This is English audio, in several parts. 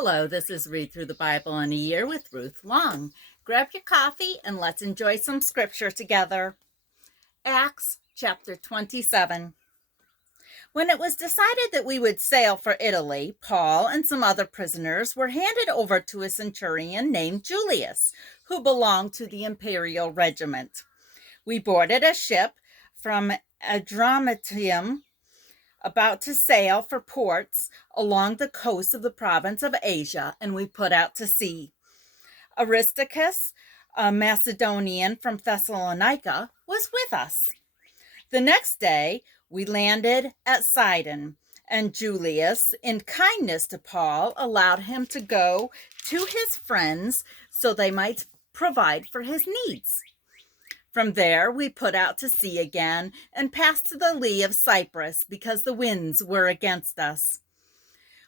Hello, this is Read Through the Bible in a Year with Ruth Long. Grab your coffee and let's enjoy some scripture together. Acts chapter 27. When it was decided that we would sail for Italy, Paul and some other prisoners were handed over to a centurion named Julius, who belonged to the imperial regiment. We boarded a ship from Adramyttium, about to sail for ports along the coast of the province of Asia, and we put out to sea. Aristarchus, a Macedonian from Thessalonica, was with us. The next day, we landed at Sidon, and Julius, in kindness to Paul, allowed him to go to his friends so they might provide for his needs. From there, we put out to sea again and passed to the lee of Cyprus because the winds were against us.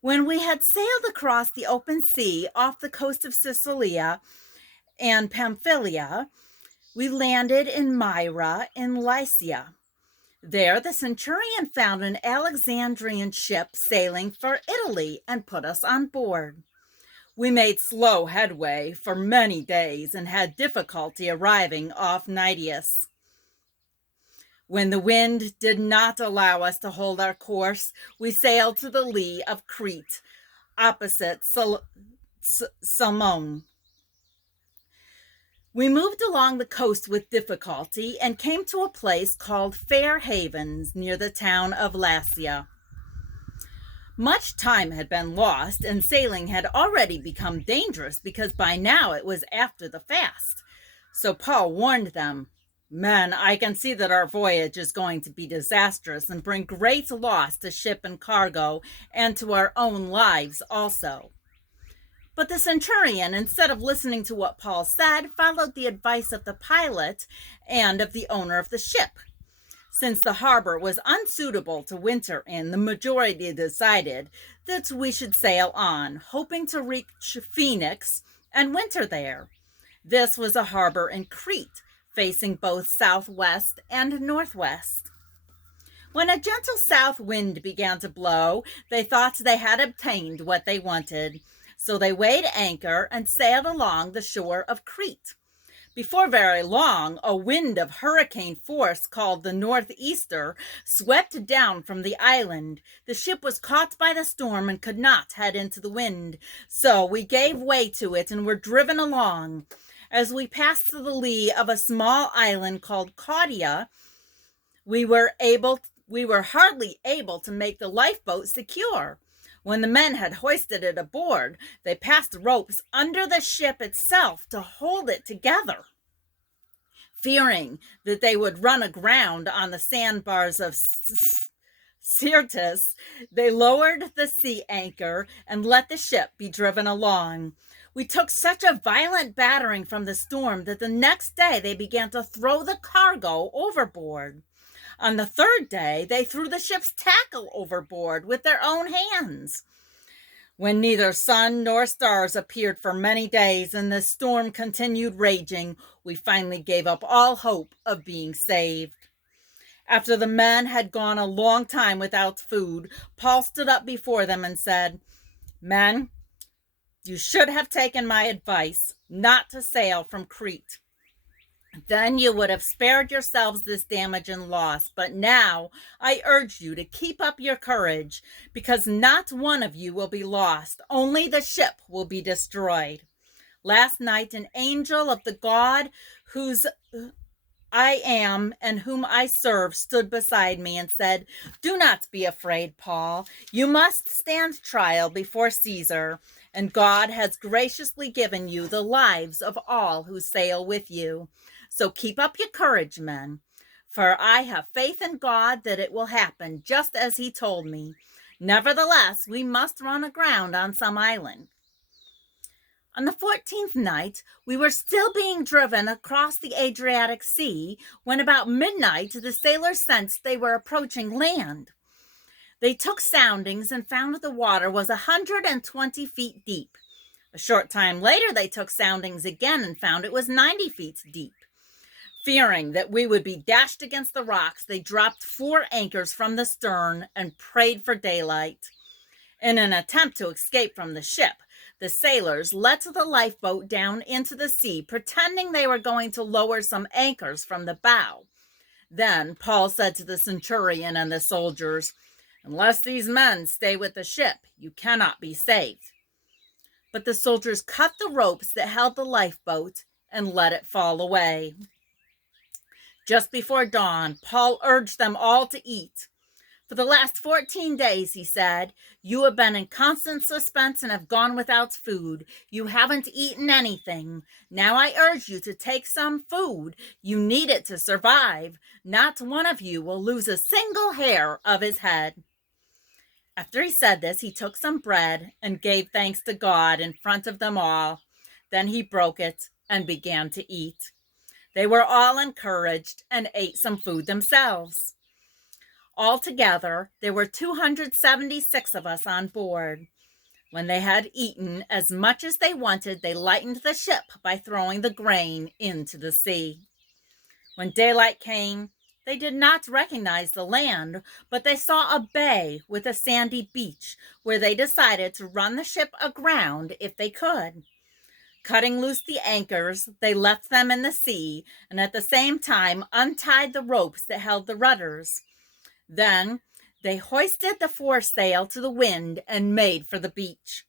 When we had sailed across the open sea off the coast of Sicilia and Pamphylia, we landed in Myra in Lycia. There, the centurion found an Alexandrian ship sailing for Italy and put us on board. We made slow headway for many days and had difficulty arriving off Cnidus. When the wind did not allow us to hold our course, we sailed to the lee of Crete, opposite Salmone. We moved along the coast with difficulty and came to a place called Fair Havens near the town of Lasea. Much time had been lost, and sailing had already become dangerous because by now it was after the fast. So Paul warned them, "Men, I can see that our voyage is going to be disastrous and bring great loss to ship and cargo and to our own lives also." But the centurion, instead of listening to what Paul said, followed the advice of the pilot and of the owner of the ship. Since the harbor was unsuitable to winter in, the majority decided that we should sail on, hoping to reach Phoenix and winter there. This was a harbor in Crete, facing both southwest and northwest. When a gentle south wind began to blow, they thought they had obtained what they wanted. So they weighed anchor and sailed along the shore of Crete. Before very long, a wind of hurricane force called the Northeaster swept down from the island. The ship was caught by the storm and could not head into the wind, so we gave way to it and were driven along. As we passed to the lee of a small island called Caudia, we were hardly able to make the lifeboat secure. When the men had hoisted it aboard, they passed ropes under the ship itself to hold it together. Fearing that they would run aground on the sandbars of Syrtis, they lowered the sea anchor and let the ship be driven along. We took such a violent battering from the storm that the next day they began to throw the cargo overboard. On the third day, they threw the ship's tackle overboard with their own hands. When neither sun nor stars appeared for many days and the storm continued raging, we finally gave up all hope of being saved. After the men had gone a long time without food, Paul stood up before them and said, "Men, you should have taken my advice not to sail from Crete. Then you would have spared yourselves this damage and loss. But now I urge you to keep up your courage, because not one of you will be lost. Only the ship will be destroyed. Last night, an angel of the God whose I am and whom I serve stood beside me and said, 'Do not be afraid, Paul. You must stand trial before Caesar, and God has graciously given you the lives of all who sail with you. So keep up your courage, men, for I have faith in God that it will happen just as he told me. Nevertheless, we must run aground on some island.' On the 14th night, we were still being driven across the Adriatic Sea when about midnight the sailors sensed they were approaching land. They took soundings and found that the water was 120 feet deep. A short time later, they took soundings again and found it was 90 feet deep. Fearing that we would be dashed against the rocks, they dropped 4 anchors from the stern and prayed for daylight. In an attempt to escape from the ship, the sailors let the lifeboat down into the sea, pretending they were going to lower some anchors from the bow. Then Paul said to the centurion and the soldiers, "Unless these men stay with the ship, you cannot be saved." But the soldiers cut the ropes that held the lifeboat and let it fall away. Just before dawn, Paul urged them all to eat. "For the last 14 days," he said, "you have been in constant suspense and have gone without food. You haven't eaten anything. Now I urge you to take some food. You need it to survive. Not one of you will lose a single hair of his head." After he said this, he took some bread and gave thanks to God in front of them all. Then he broke it and began to eat. They were all encouraged and ate some food themselves. Altogether, there were 276 of us on board. When they had eaten as much as they wanted, they lightened the ship by throwing the grain into the sea. When daylight came, they did not recognize the land, but they saw a bay with a sandy beach where they decided to run the ship aground if they could. Cutting loose the anchors, they left them in the sea and at the same time untied the ropes that held the rudders. Then they hoisted the foresail to the wind and made for the beach.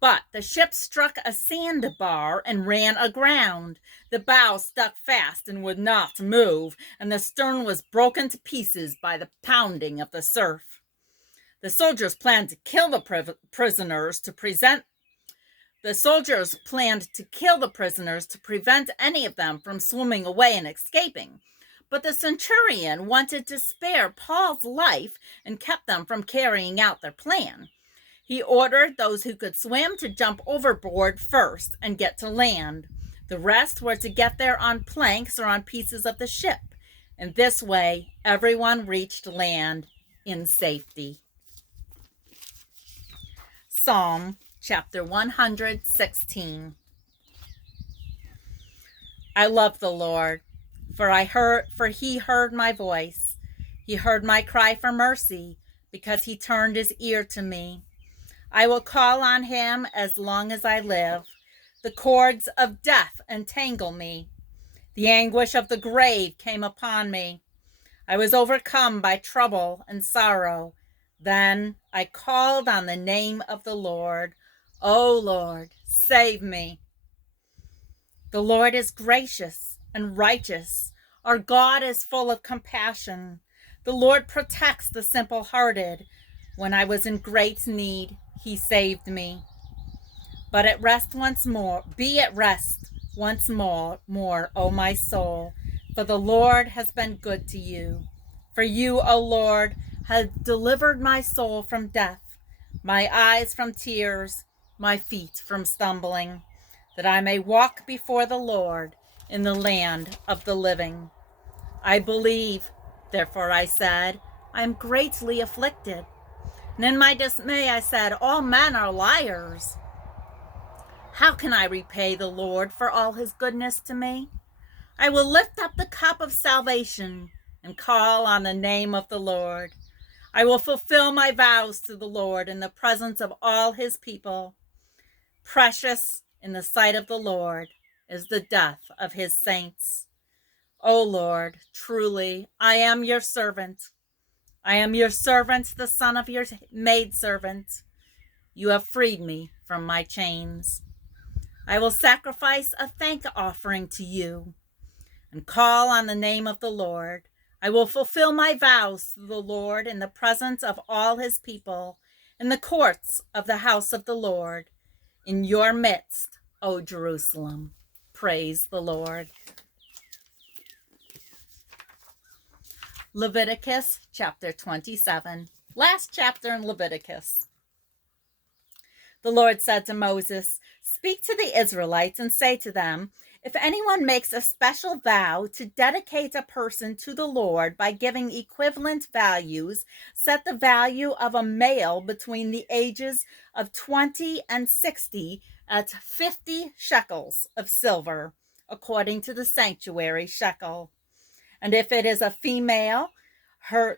But the ship struck a sandbar and ran aground. The bow stuck fast and would not move, and the stern was broken to pieces by the pounding of the surf. The soldiers planned to kill the prisoners to prevent any of them from swimming away and escaping. But the centurion wanted to spare Paul's life and kept them from carrying out their plan. He ordered those who could swim to jump overboard first and get to land. The rest were to get there on planks or on pieces of the ship. And this way, everyone reached land in safety. Psalm chapter 116. I love the Lord, for he heard my voice. He heard my cry for mercy, because he turned his ear to me. I will call on him as long as I live. The cords of death entangle me. The anguish of the grave came upon me. I was overcome by trouble and sorrow. Then I called on the name of the Lord. O Lord, save me. The Lord is gracious and righteous. Our God is full of compassion. The Lord protects the simple-hearted. When I was in great need, he saved me. Be at rest once more, O my soul, for the Lord has been good to you. For you, O Lord, have delivered my soul from death, my eyes from tears, my feet from stumbling, that I may walk before the Lord in the land of the living. I believe, therefore I said, I am greatly afflicted. And in my dismay I said, all men are liars. How can I repay the Lord for all his goodness to me? I will lift up the cup of salvation and call on the name of the Lord. I will fulfill my vows to the Lord in the presence of all his people. Precious in the sight of the Lord is the death of his saints. O Lord, truly, I am your servant. I am your servant, the son of your maidservant. You have freed me from my chains. I will sacrifice a thank offering to you and call on the name of the Lord. I will fulfill my vows to the Lord in the presence of all his people, in the courts of the house of the Lord, in your midst, O Jerusalem. Praise the Lord. Leviticus chapter 27. Last chapter in Leviticus. The Lord said to Moses, "Speak to the Israelites and say to them, if anyone makes a special vow to dedicate a person to the Lord by giving equivalent values, set the value of a male between the ages of 20 and 60 at 50 shekels of silver, according to the sanctuary shekel. And if it is a female,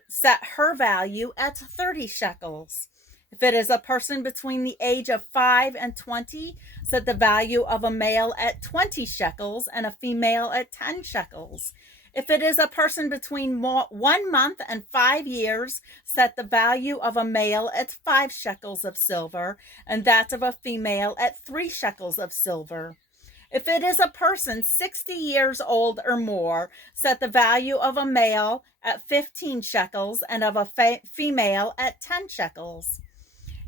set her value at 30 shekels. If it is a person between the age of 5 and 20, set the value of a male at 20 shekels and a female at 10 shekels. If it is a person between 1 month and 5 years, set the value of a male at 5 shekels of silver and that of a female at 3 shekels of silver. If it is a person 60 years old or more, set the value of a male at 15 shekels and of a female at 10 shekels.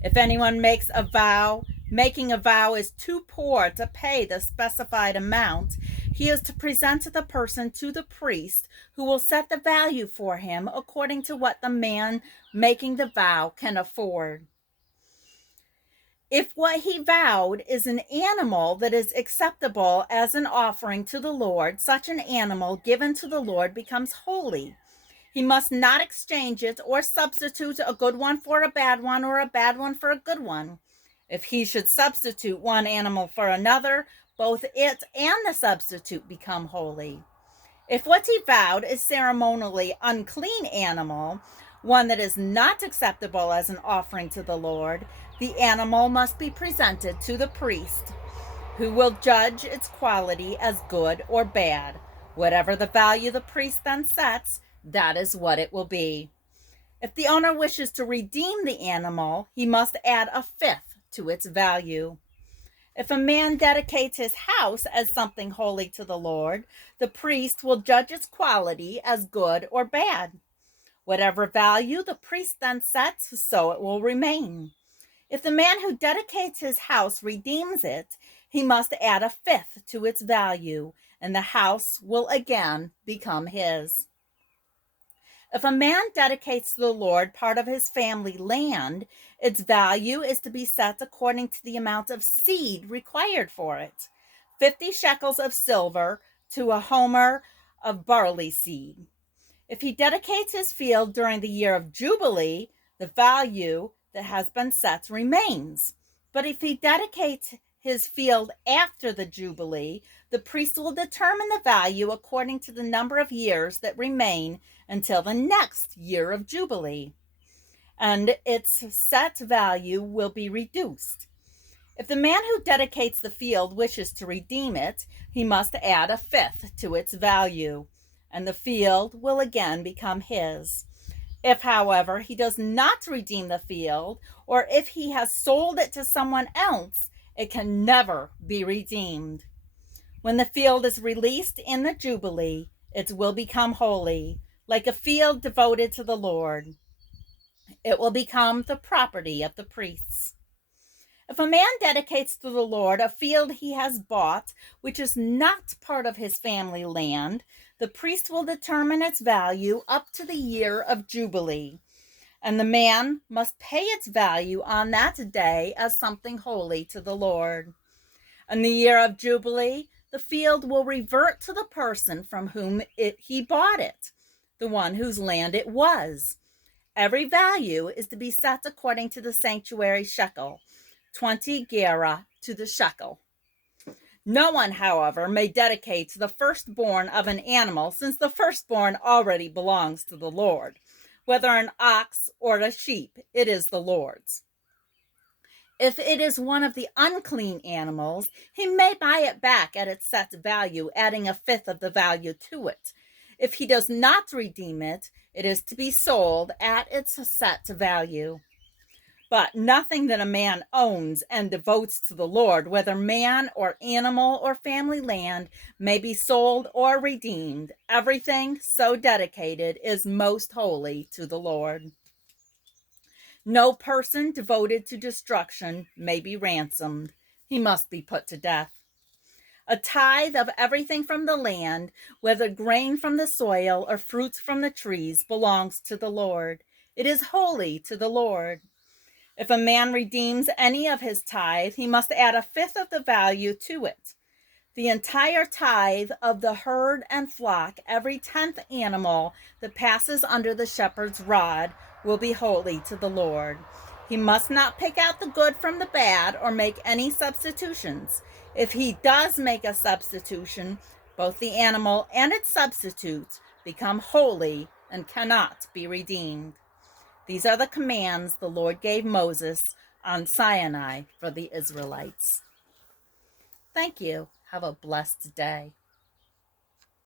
If anyone makes a vow, making a vow is too poor to pay the specified amount, he is to present the person to the priest, who will set the value for him according to what the man making the vow can afford. If what he vowed is an animal that is acceptable as an offering to the Lord, such an animal given to the Lord becomes holy. He must not exchange it or substitute a good one for a bad one or a bad one for a good one. If he should substitute one animal for another, both it and the substitute become holy. If what he vowed is ceremonially unclean animal, one that is not acceptable as an offering to the Lord, the animal must be presented to the priest, who will judge its quality as good or bad. Whatever the value the priest then sets, that is what it will be. If the owner wishes to redeem the animal, he must add a fifth to its value. If a man dedicates his house as something holy to the Lord, the priest will judge its quality as good or bad. Whatever value the priest then sets, so it will remain. If the man who dedicates his house redeems it, he must add a fifth to its value, and the house will again become his. If a man dedicates to the Lord part of his family land, its value is to be set according to the amount of seed required for it. 50 shekels of silver to a homer of barley seed. If he dedicates his field during the year of Jubilee, the value that has been set remains. But if he dedicates his field after the Jubilee, the priest will determine the value according to the number of years that remain until the next year of Jubilee, and its set value will be reduced. If the man who dedicates the field wishes to redeem it, he must add a fifth to its value, and the field will again become his. If, however, he does not redeem the field, or if he has sold it to someone else, it can never be redeemed. When the field is released in the Jubilee, it will become holy, like a field devoted to the Lord. It will become the property of the priests. If a man dedicates to the Lord a field he has bought, which is not part of his family land, the priest will determine its value up to the year of Jubilee, and the man must pay its value on that day as something holy to the Lord. In the year of Jubilee, the field will revert to the person from whom he bought it, the one whose land it was. Every value is to be set according to the sanctuary shekel, 20 gerah to the shekel. No one, however, may dedicate the firstborn of an animal, since the firstborn already belongs to the Lord. Whether an ox or a sheep, it is the Lord's. If it is one of the unclean animals, he may buy it back at its set value, adding a fifth of the value to it. If he does not redeem it, it is to be sold at its set value. But nothing that a man owns and devotes to the Lord, whether man or animal or family land, may be sold or redeemed. Everything so dedicated is most holy to the Lord. No person devoted to destruction may be ransomed. He must be put to death. A tithe of everything from the land, whether grain from the soil or fruits from the trees, belongs to the Lord. It is holy to the Lord. If a man redeems any of his tithe, he must add a fifth of the value to it. The entire tithe of the herd and flock, every 10th animal that passes under the shepherd's rod, will be holy to the Lord. He must not pick out the good from the bad or make any substitutions. If he does make a substitution, both the animal and its substitutes become holy and cannot be redeemed. These are the commands the Lord gave Moses on Sinai for the Israelites. Thank you. Have a blessed day.